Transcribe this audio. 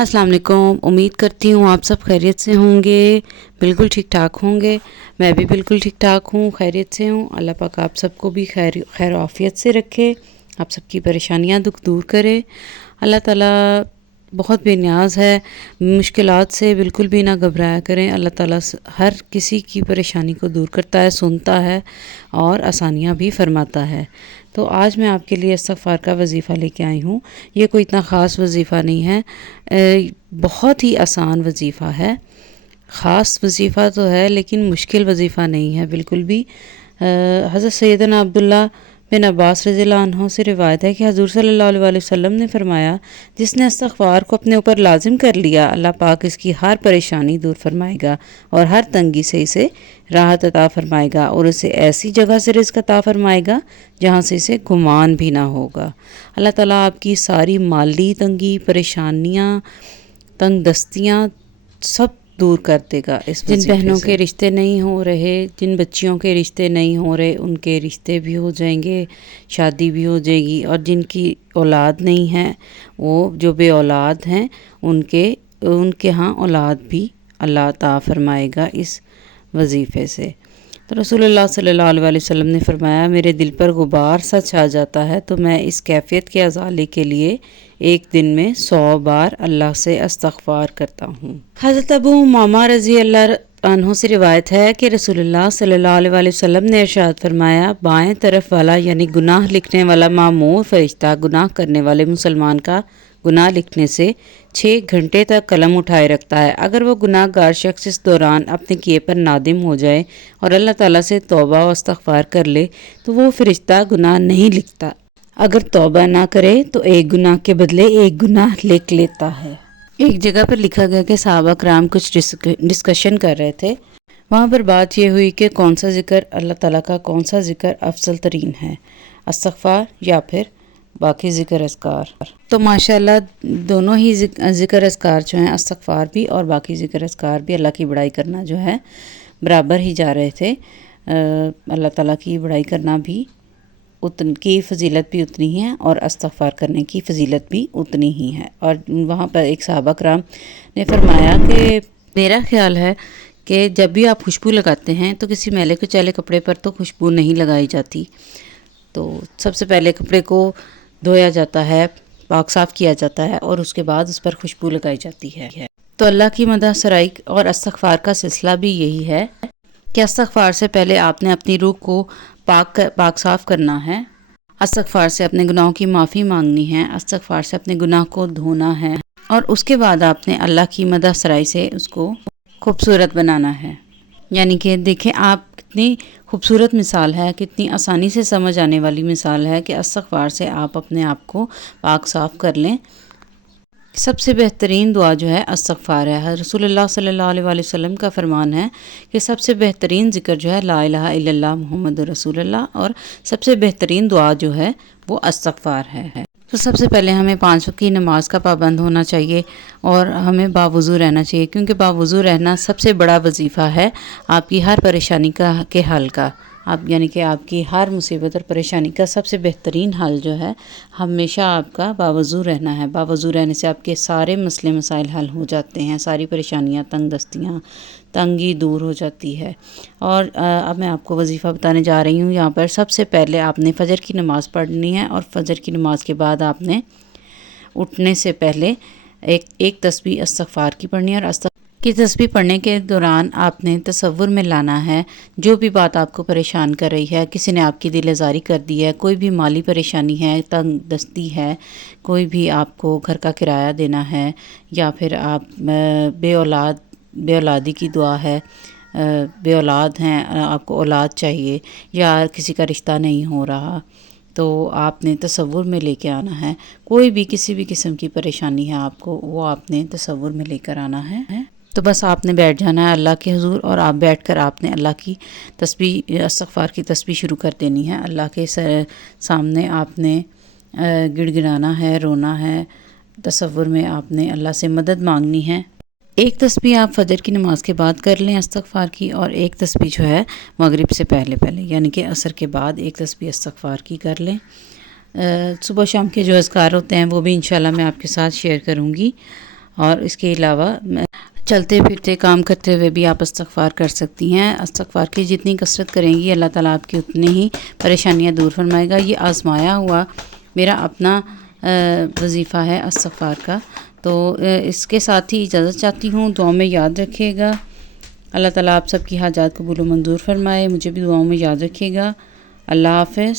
अस्सलाम वालेकुम। उम्मीद करती हूँ आप सब खैरियत से होंगे, बिल्कुल ठीक ठाक होंगे। मैं भी बिल्कुल ठीक ठाक हूँ, खैरियत से हूँ। अल्लाह पाक आप सबको भी खैर आफियत से रखे, आप सबकी परेशानियाँ दुख दूर करे। अल्लाह ताला बहुत बेनियाज़ है, मुश्किलात से बिल्कुल भी ना घबराया करें। अल्लाह ताला हर किसी की परेशानी को दूर करता है, सुनता है और आसानियाँ भी फरमाता है। तो आज मैं आपके लिए इस्तग़फ़ार का वज़ीफ़ा लेके आई हूँ। ये कोई इतना ख़ास वज़ीफ़ा नहीं है, बहुत ही आसान वज़ीफ़ा है। ख़ास वज़ीफ़ा तो है लेकिन मुश्किल वज़ीफ़ा नहीं है बिल्कुल भी। हज़रत सैयदना अब्दुल्ला बिन अब्बास रज़ियल्लाहु अन्हु से रिवायत है कि हज़ूर सल्लल्लाहु अलैहि वसल्लम ने फरमाया, जिसने इस्तग़फ़ार को अपने ऊपर लाजिम कर लिया, अल्लाह पाक इसकी हर परेशानी दूर फरमाएगा और हर तंगी से इसे राहत अता फरमाएगा और उसे ऐसी जगह से रिज़्क़ अता फरमाएगा जहाँ से इसे गुमान भी ना होगा। अल्लाह ताला आपकी सारी माली तंगी, परेशानियाँ, तंग दस्तियाँ सब दूर कर देगा। इस जिन बहनों के रिश्ते नहीं हो रहे, जिन बच्चियों के रिश्ते नहीं हो रहे, उनके रिश्ते भी हो जाएंगे, शादी भी हो जाएगी। और जिनकी औलाद नहीं है, वो जो बे औलाद हैं, उनके यहाँ औलाद भी अल्लाह अता फरमाएगा इस वजीफ़े से। तो रसूलुल्लाह सल्लल्लाहु अलैहि वसल्लम ने फरमाया, मेरे दिल पर गुबार सा छा जाता है तो मैं इस कैफियत के अज़ाले के लिए एक दिन में 100 बार अल्लाह से इस्तग़फ़ार करता हूँ। हज़रत अबू उमामा रज़ी अल्लाह अन्हु से रिवायत है कि रसूलुल्लाह सल्लल्लाहु अलैहि वसल्लम ने इरशाद फरमाया, बाएं तरफ वाला यानी गुनाह लिखने वाला मामूर फरिश्ता गुनाह करने वाले मुसलमान का गुनाह लिखने से 6 घंटे तक कलम उठाए रखता है। अगर वो गुनाहगार शख्स इस दौरान अपने किए पर नादिम हो जाए और अल्लाह ताला से तौबा व इस्तग़फ़ार कर ले तो वो फरिश्ता गुनाह नहीं लिखता। अगर तौबा ना करे तो एक गुनाह के बदले एक गुनाह लिख लेता है। एक जगह पर लिखा गया कि सहाबा कराम कुछ डिस्कशन कर रहे थे। वहाँ पर बात ये हुई कि कौन सा ज़िक्र अल्लाह ताला का कौन सा ज़िक्र अफजल तरीन है, इस्तग़फ़ार या फिर बाकी ज़िक्र अस्कार। तो माशाल्लाह दोनों ही ज़िक्र अस्कार जो हैं, इस्तग़फ़ार भी और बाकी ज़िक्र अस्कार भी, अल्लाह की बड़ाई करना जो है बराबर ही जा रहे थे। अल्लाह ताला की बड़ाई करना भी की फ़जीलत भी उतनी ही है और इस्तग़फ़ार करने की फ़जीलत भी उतनी ही है। और वहाँ पर एक सहाबा कराम ने फरमाया कि मेरा ख़्याल है कि जब भी आप खुशबू लगाते हैं तो किसी मैले कुचैले कपड़े पर तो खुशबू नहीं लगाई जाती। तो सबसे पहले कपड़े को धोया जाता है, पाक साफ़ किया जाता है और उसके बाद उस पर खुशबू लगाई जाती है। तो अल्लाह की मदह सराई और इस्तग़फ़ार का सिलसिला भी यही है कि इस्तग़फ़ार से पहले आपने अपनी रूह को पाक साफ़ करना है, इस्तग़फ़ार से अपने गुनाहों की माफ़ी मांगनी है, इस्तग़फ़ार से अपने गुनाह को धोना है और उसके बाद आपने अल्लाह की मदह सराई से उसको खूबसूरत बनाना है। यानी कि देखें आप कितनी खूबसूरत मिसाल है, कितनी आसानी से समझ आने वाली मिसाल है कि इस्तग़फ़ार से आप अपने आप को पाक साफ़ कर लें। सबसे बेहतरीन दुआ जो है इस्तग़फ़ार है। रसूलुल्लाह सल्लल्लाहु अलैहि वसल्लम का फरमान है कि सबसे बेहतरीन ज़िक्र जो है ला इलाहा इल्लल्लाह मुहम्मदुर रसूलुल्लाह और सबसे बेहतरीन दुआ जो है वो इस्तग़फ़ार है। तो सबसे पहले हमें 5 वक्त की नमाज का पाबंद होना चाहिए और हमें बावुज़ू रहना चाहिए, क्योंकि बावुज़ू रहना सबसे बड़ा वजीफ़ा है आपकी हर परेशानी के हल का। आप यानी कि आपकी हर मुसीबत और परेशानी का सबसे बेहतरीन हल जो है हमेशा आपका बावुज़ू रहना है। बावुज़ू रहने से आपके सारे मसले मसाइल हल हो जाते हैं, सारी परेशानियाँ, तंग दस्तियाँ, तंगी दूर हो जाती है। और अब मैं आपको वजीफ़ा बताने जा रही हूँ। यहाँ पर सबसे पहले आपने फ़जर की नमाज़ पढ़नी है और फ़जर की नमाज़ के बाद आपने उठने से पहले एक तस्बीह इस्तग़फ़ार की पढ़नी है और की तस्बीह पढ़ने के दौरान आपने तसव्वुर में लाना है जो भी बात आपको परेशान कर रही है। किसी ने आपकी दिल आज़ारी कर दी है, कोई भी माली परेशानी है, तंग दस्ती है, कोई भी आपको घर का किराया देना है, या फिर आप बे औलादी की दुआ है, बे औलाद हैं, आपको औलाद चाहिए, या किसी का रिश्ता नहीं हो रहा, तो आपने तसव्वुर में लेके आना है। कोई भी किसी भी किस्म की परेशानी है आपको, वो आपने तसव्वुर में लेकर आना है। तो बस आपने बैठ जाना है अल्लाह के हुजूर और आप बैठकर आपने अल्लाह की तस्बीह इस्तग़फ़ार की तस्बीह शुरू कर देनी है। अल्लाह के सामने आपने गिड़गिड़ाना है, रोना है, तसव्वुर में आपने अल्लाह से मदद मांगनी है। एक तस्बीह आप फ़जर की नमाज़ के बाद कर लें इस्तग़फ़ार की, और एक तस्बीह जो है मगरिब से पहले यानी कि असर के बाद एक तस्बीह इस्तग़फ़ार की कर लें। सुबह शाम के जो अज़कार होते हैं वो भी इंशाल्लाह मैं आपके साथ शेयर करूँगी। اور اس کے علاوہ چلتے پھرتے کام کرتے ہوئے بھی آپ استغفار کر سکتی ہیں۔ استغفار کی جتنی کثرت کریں گی اللہ تعالیٰ آپ کی اتنی ہی پریشانیاں دور فرمائے گا۔ یہ آزمایا ہوا میرا اپنا وظیفہ ہے استغفار کا، تو اس کے ساتھ ہی اجازت چاہتی ہوں۔ دعاؤں میں یاد رکھیے گا، اللہ تعالیٰ آپ سب کی حاجات قبول و منظور فرمائے۔ مجھے بھی دعاؤں میں یاد رکھیے گا۔ اللہ حافظ۔